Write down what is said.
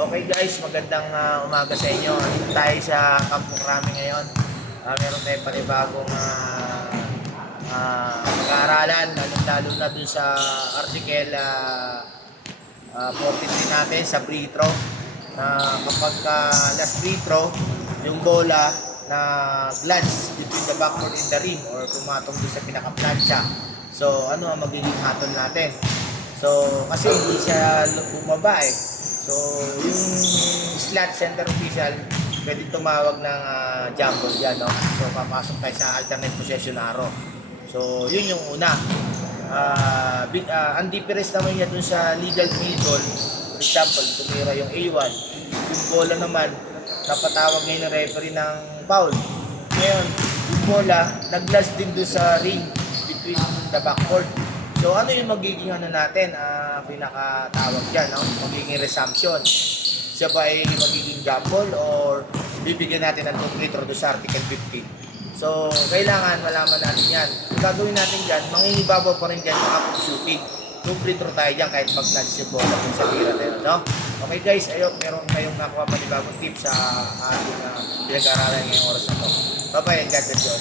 Okay guys, magandang umaga sa inyo. Dito tayo sa Campo Crame ngayon. Meron tayong panibagong pag-aaralan, lalo na dun sa article 43 natin sa free throw. Kapag last free throw, yung bola na glance between the backboard and the rim or pumatong doon sa pinaka-plancha. So, ano ang magiging hatol natin? So, kasi hindi siya bumaba eh. So, yung slot center official, pwede tumawag ng jump ball dyan, no? So, papasok tayo sa alternate possession arrow. So, yun yung una. Ang difference naman yan dun sa legal field goal. For example, tumira yung A1. Yung bola naman, napatawag ngayon ng referee ng foul. Ngayon, yung bola, nag-glass din dun sa ring between the backboard. So ano yung magiging natin, pinakatawag dyan, no? Magiging resumption. Siya ba ay magiging gamble or bibigyan natin ng 2 free throw sa Article 15. So kailangan malaman natin yan. Kung gagawin natin dyan, mangingibabaw pa rin dyan yung active shooting. 2 free throw tayo dyan kahit mag-nudge yung bola kung sa tira tayo, no? Okay guys, ayun, meron kayong nakuha panibagong tips sa ating pinag-aaralan ngayong oras na to. Bye-bye and God bless you.